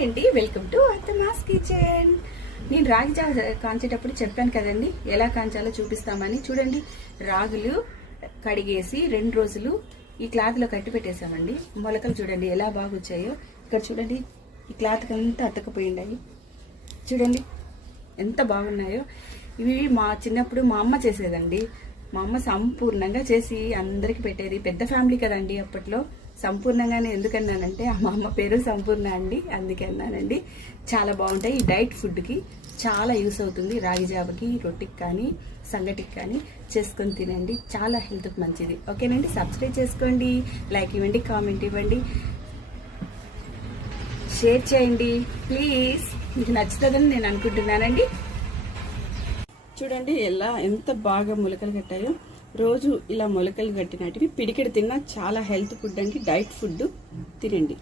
Hi అండి, welcome to అత్తమాస్ kitchen. నేను రాగి జావ కాంచేటప్పుడు చెప్పాను కదండి ఎలా కాంచాలో చూపిస్తామని. చూడండి, రాగులు కడిగేసి 2 రోజులు ఈ క్లాత్లో కట్టి పెట్టేసామండి. మొలకలు చూడండి ఎలా బాగా వచ్చాయో. ఇక్కడ చూడండి, ఈ క్లాత్కి అంతా అతకపోయిండాయి. చూడండి ఎంత బాగున్నాయో. ఇవి మా చిన్నప్పుడు మా అమ్మ చేసేదండి. మా అమ్మ సంపూర్ణంగా చేసి అందరికి పెట్టేది. పెద్ద ఫ్యామిలీ కదండి అప్పట్లో. సంపూర్ణంగానే ఎందుకన్నానంటే మా అమ్మ పేరు సంపూర్ణ అండి, అందుకే అన్నానండి. చాలా బాగుంటాయి. ఈ డైట్ ఫుడ్కి చాలా యూస్ అవుతుంది. రాగి జావకి, రొట్టికి కానీ సంగటికి కానీ చేసుకొని తినండి. చాలా హెల్త్కి మంచిది. ఓకేనండి, సబ్స్క్రైబ్ చేసుకోండి, లైక్ ఇవ్వండి, కామెంట్ ఇవ్వండి, షేర్ చేయండి ప్లీజ్. మీకు నచ్చుతుందని నేను అనుకుంటున్నానండి. చూడండి ఎంత బాగా మొలకలు కట్టాయో. రోజు ఇలా మొలకలు కట్టినటివి పిడికెడు తిన్నా చాలా హెల్త్ ఫుడ్ అండి, డైట్ ఫుడ్ తినండి.